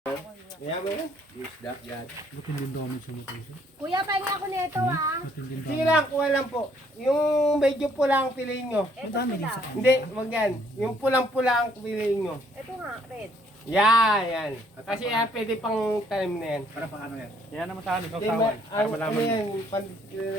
Yan mo yan. Use that, yan. Matinding damage yung motor siya. Kuya, pahinga ako nito ah. Matinding Sige damage. lang, kuha lang po. Yung medyo pula ang piliin nyo. Ito pula. Hindi, wag yan. Yung pulang-pula ang piliin nyo. Ito nga, red. Yan. Kasi pwede pang tanim na yan. Para paano yan? Yan naman sa akin, Hindi, sausawan. Para ano malaman. yan,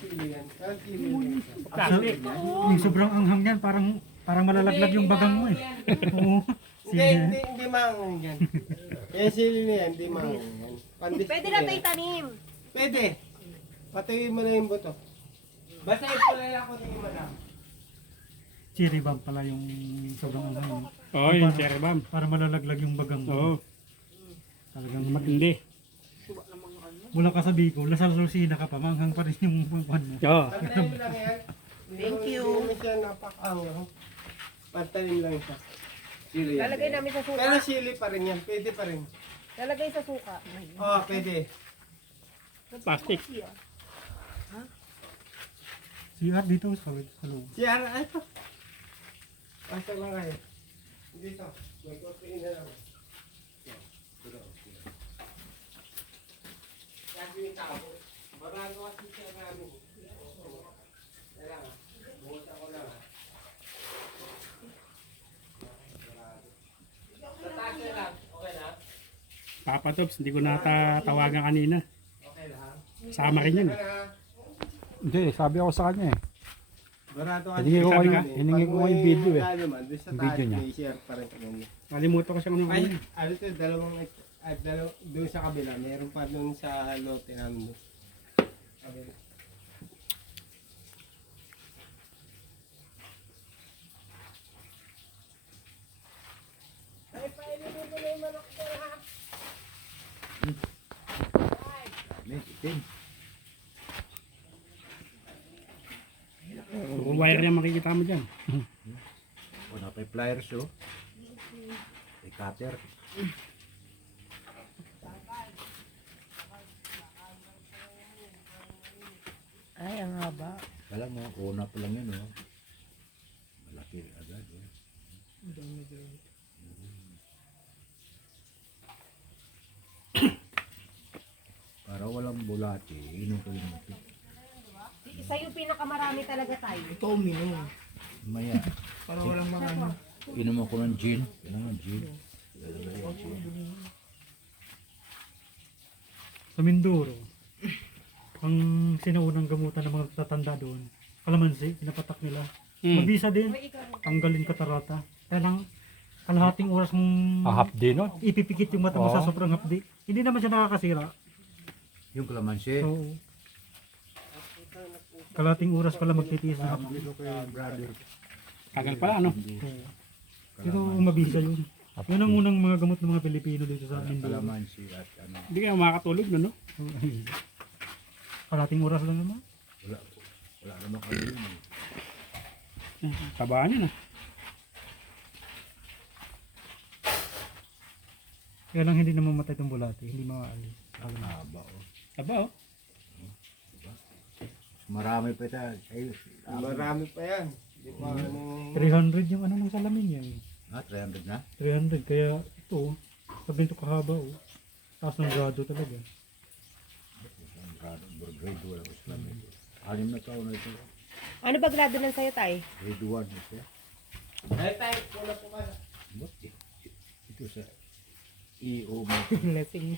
sili yan. Parang sili yan. Plastic. Yung sobrang anghang yan, parang malalaglag yung bagang mo eh. Oo. Hindi maangang yan. Yan sili na yan, hindi maangang yan. Pandis Pwede na ito itanim. Pwede. Patayin mo na yung buto. Basta ipula lang ako tingin mo lang. Cherry bomb pala yung sobrang anghang. Oo, yung cherry bomb. Para malalaglag yung bagang mo. Oo, Talagang matindi. mula ka sa Bicol, Lasal Rosina ka pa, manghang pa rin yung buwan mo. Oo. Pantanim mo lang yan. Thank you. Hindi siya napakangang. Pantanim lang siya. Sili yan. Lalagay namin sa Pero suka. sili pa rin yan. Pwede pa rin. Lalagay sa suka. Oo, pwede. Plastic. CR dito sa loob. Si Ara, ay pa. Basta lang kayo. Dito. May kotiin na lang. Kasi yung tao. Marano kasi siya namin. Kailangan. Buhos ako lang. Tataas na lang. Okay na? Papa Tops, hindi ko natatawagan kanina. Okay lang. Sama rin yun. Hindi, sabi ako sa kanya eh. Barato Hiningi ko yung video eh. Video niya. I-share pa rin kami. Kalimutan ko siya kung Ay, ano. ano to, doon sa kabila. Meron pa doon sa lote namin. Kabila. Ay, painin mo na yung manok ko ha. Wire niya makikita mo dyan. O, napay pliers, oh. May cutter. Ay, ang haba. Alam mo, una pa lang yun, oh. Malaki agad, oh. Para walang bulati, inom ko yung ito. Isa yung pinakamarami talaga tayo. Maya. Para walang mga ano. Inom ako ng gin. Kailangan gin. Sa Mindoro, ang sinaunang gamutan ng mga tatanda doon, kalamansi, pinapatak nila. Mabisa din, tanggalin katarata. Kaya lang, kalahating oras mong Hapdi no? ipipikit yung mata mo sa sobrang hapdi. Hindi naman siya nakakasira. Yung kalamansi. Oo. Kalahating oras pala magtitiis ng hapdi. Tagal pala, ano? Oo. Pero mabisa yun. Yun ang unang mga gamot ng mga Pilipino dito sa Mindoro. Kalamansi at ano. Hindi kayo makakatulog, no? Kalahating oras lang naman. Wala naman kayo yun, eh. Tabaan yun, ah. Kaya lang hindi na mamatay itong bulate, hindi makaalis. Haba, oh. Taba, oh. Marami pa ito. Ay, Marami pa yan. Di pa ano. 300 yung ano ng salamin niya eh. 300 na? 300 kaya ito, pag ganito kahaba oh. Taas ng grado talaga. Grade 1 ako sila. 6 na taon na ito. Ano ba grado ng sayo tayo? Grade 1 na siya. Ay, tayo. Wala po ka. But, ito sa EO mo. Lasing.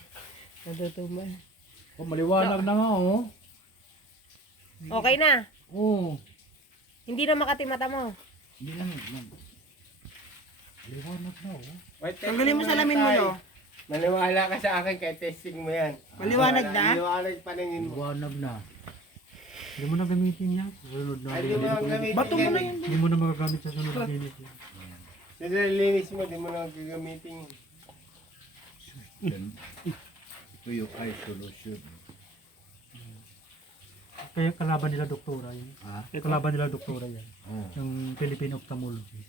Natutuman. Oh, maliwanag na nga oh. Okay na. Oo. Hindi na makati mata mo. Hindi lang. Maliwanag na oh. Tanggalin mo salamin mo, no? Maniwala ka sa akin kaya testing mo yan. Maliwanag na? Maliwanag paningin mo. Liwanag na. Hindi mo na gamitin yan. Sunod na. Ay, di mo lang gamitin. Bato mo na yan. Hindi mo na magagamit sa sunod na linis yan. Sinalinis mo, di mo lang gagamitin. Then, ito yung eye solution. Kaya kalaban nila doktora yan. Ha? Kalaban nila doktora yan. Oh. Yung Philippine Ophthalmology.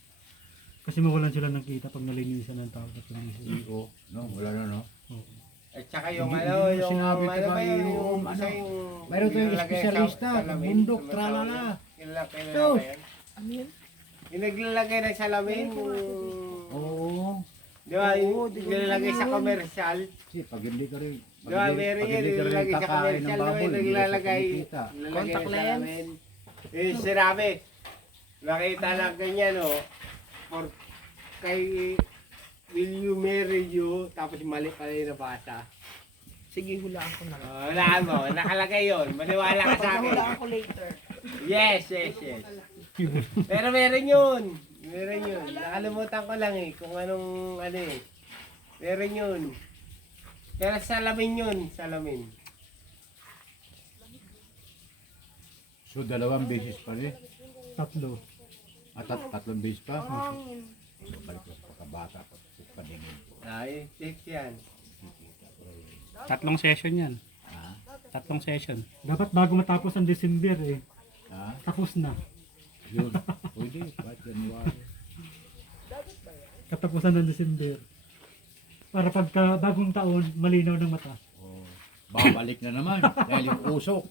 Kasi mawalan sila ng kita pag nalinisan ng tao sa tulisan. EO. No, wala na, no? At saka yung Hindi- ano, hindi mo yung sinabi ano ito ba kayo, yun, yung isa ano, yung... mayroon tayong nilalagay sa espesyalista, salamin, bundok, sa tralala. Kilala Sus! ba yan? Yung naglalagay ng salamin. Oo. Di ba, nilalagay sa commercial. Kasi pag hindi ka rin, Di ba, meron yan, nilalagay sa commercial. Naglalagay Contact sa lens. salamin. Eh, sinabi, nakita lang ganyan, oh. For, kay, will you marry you? Tapos mali pala yung nabasa. Sige, hulaan ko na lang. Wala mo, nakalagay yun. Maniwala ka sa akin. Hulaan ko later. Yes. Pero meron yun. Meron yun. Nakalimutan ko lang eh. Kung anong ano eh. Meron yun. Pero salamin yun. Salamin. So, 2 beses pa rin. 3. At tatlong beses pa. Balik ko sa pagkabata. Pagpaningin ko. Ay, check yan. 3 session yan. Ha? 3 session. Dapat bago matapos ang December eh. Ha? Tapos na. Yun. Pwede. Kahit January. Katapusan ng December. Para pagka bagong taon, malinaw ng mata. Oh, babalik na naman. Dahil yung usok.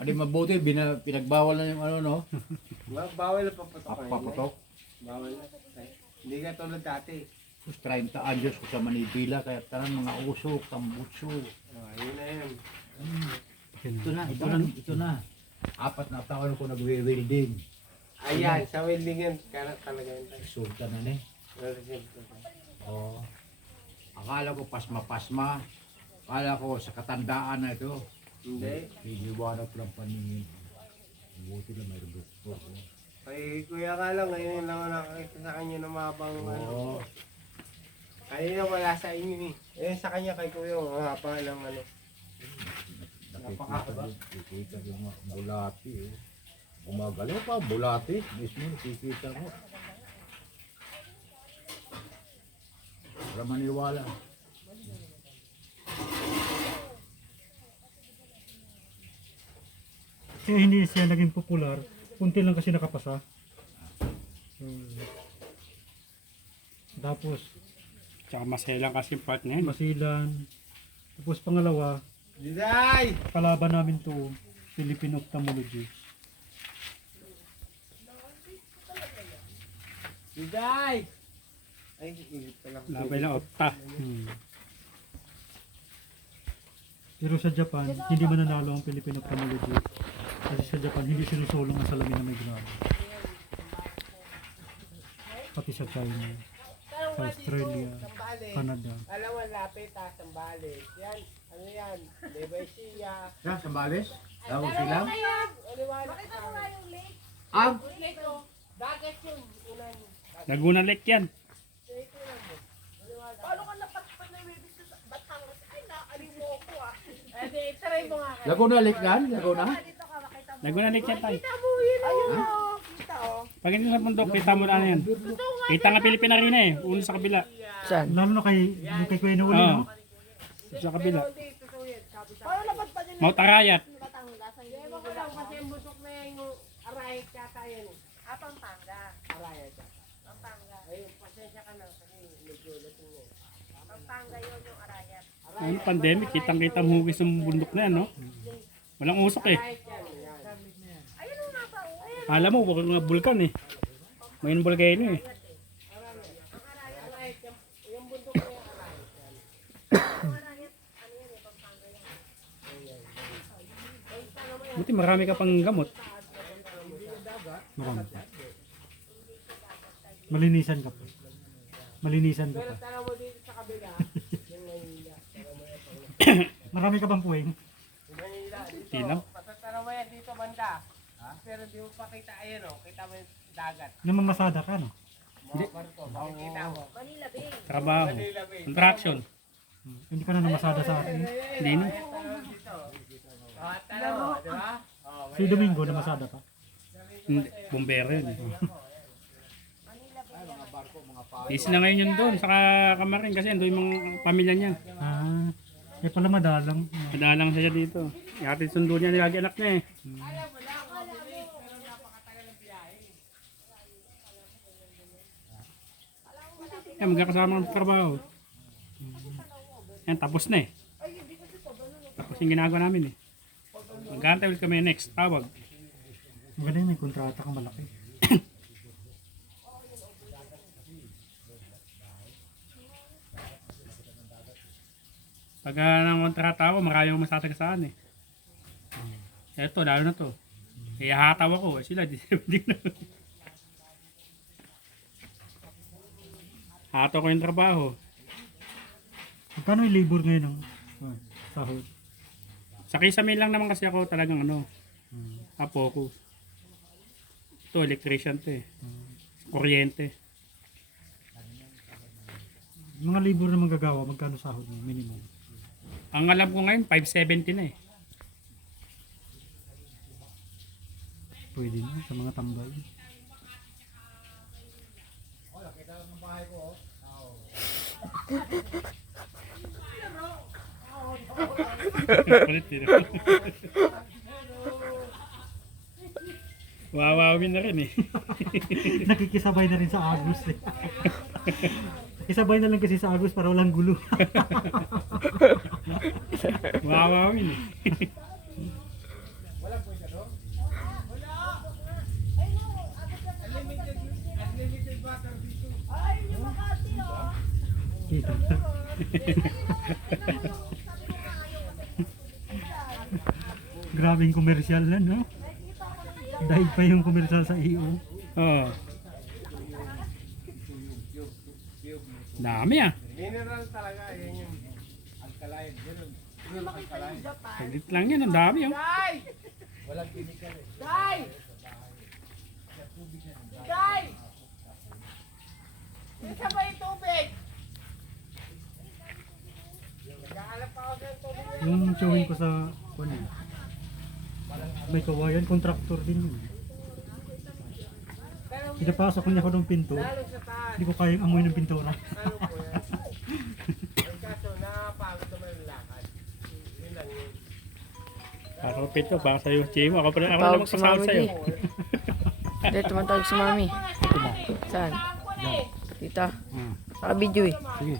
Adi mabuti. Pinagbawal na yung ano, no? Bawal na paputok. Paputok. Bawal na. Ay, hindi ka tulad dati. Tapos 30 anyos ko sa Manibila. Kaya taran mga usok, tambutso. Ayun na yun. Ito na. 4 na taon ko nagwe-welding. Ayan, sa welding yan. Talaga yun. Resulta na ni. Oh. Akala ko pasma-pasma. Akala ko sa katandaan na ito. Hindi. Iniwanag ko lang paningin. Buti lang may doktor. Kay kuya ka lang, ngayon lang ako nakakita sa kanya na mabang ano. Oo. Kanina wala sa inyo eh. Eh sa kanya kay kuya, ang hapa lang ano. Nakikita yung mga bulati. Gumagalaw pa, bulati. Mismo nakikita ko. Para maniwala. Kaya hindi siya naging popular. Kunti lang kasi nakapasa. Tapos, Tsaka maselang kasi yung part na yun. masilan. Tapos pangalawa, Diday! kalaban namin to Philippine Ophthalmology. Diday! Ay, ingit pa lang. Labay lang opta. Pero sa Japan, hindi mananalo ang Philippine Ophthalmology. Kasi sa Japan, hindi sinusulong ang salamin na may grado. Pati sa China, sa Australia, Canada. Alam mo, lapit ha, Sambales. Yan, ano yan? Levaisia. Sa Sambales? Tawag sila? Makita mo nga yung lake. Dagat yun. Unan. Laguna Lake yan. Paano ka napatpat na yung bibis sa Batangas? Ay, naaaling mo ako ah. Eh, di, try mo nga kayo. Laguna Lake yan? Laguna? Laguna Lake yan tayo. Kita mo yun. Ayun o. Kita o. Pag hindi sa bundok, kita mo na ano yan. Kita nga Pilipina rin eh. Uno sa kabila. Lalo na yung kay Kuya Nuli, Oo. no? Sa kabila. Paano napatpat yun? Mount Arayat. Batangas. Ang ewan ko lang kasi yung busok na yung Arayat yata yun eh. Ah, Pampanga. Arayat yata. Pampanga. Ayun, pasensya ka na kasi medyo lating yun. Pampanga yun yung Arayat. Ano pandemic, kitang-kita ang hugis ng bundok na yan, no? Walang usok eh. Ayun o nga pa. Ayun. Alam mo, baka nga bulkan eh. May volcano eh. Yung bundok na yung Buti marami ka pang gamot. Marami pa. Malinisan ka pa. Malinisan ka pa. tara mo dito sa kabila. Marami ka bang puwing? Tinaw. Matatara mo yan dito banda. Pero di mo pa kita, ayun o. Kita mo yung dagat. Namamasada ka, no? Mga barko. Makikita mo. Trabaho. Contraction. Hindi ka na namasada sa atin. Hindi na. Tara mo, di ba? Si Domingo, namasada pa. Hindi. Bombero yun eh. Easy na ngayon yun doon sa Kamarin kasi ando yung mga pamilya niya. Ah, eh pala madalang. Madalang siya dito. Ihatid sundo niya nilagi anak niya eh. Yan, magkakasama ng trabaho. Yan, tapos na eh. Tapos yung ginagawa namin eh. Magkantay ulit kami next tawag. Magaling, may kontrata kang malaki. Pag nang kontrata ako, maraming masasagasaan eh. Eto, lalo na to. Kaya hataw ako. Sila, di na. Hataw ko yung trabaho. Magkano yung labor ngayon ng sahod? Sa Kisame lang naman kasi ako talagang apo ko. Ito, electrician to eh. Kuryente. Mga labor na manggagawa, magkano sahod mo? Minimum. Ang alam ko ngayon, 570 na eh. Pwede na sa mga tambay. Kulit din. Wawawin na rin eh. Nakikisabay na rin sa Agus eh. Isabay na lang kasi sa Agus para walang gulo. Wawawin eh. Kita. Grabing komersyal na, no? Dahil pa yung komersyal sa EO. Oo. Dami ah. Mineral talaga, yan yung Saglit lang yan, ang dami oh. Day! Day! Day! Isa ba yung tubig? Nagkakalap ako sa tubig. Yung showing ko sa ano, may kawayan, contractor din yun. Pinapasok niya ako ng pinto, Lalo sa taas. hindi ko kayang amoy ng pintura. Ano po yan? Ang kaso, nakapagod naman ang lakad. Yun lang yun. Ako pito, baka sa'yo, Chimo. Ako na Tawag si magpasahod Mami sa'yo. G. Hindi, tumatawag si Mami. Saan? Tita. Naka-video eh. Sige.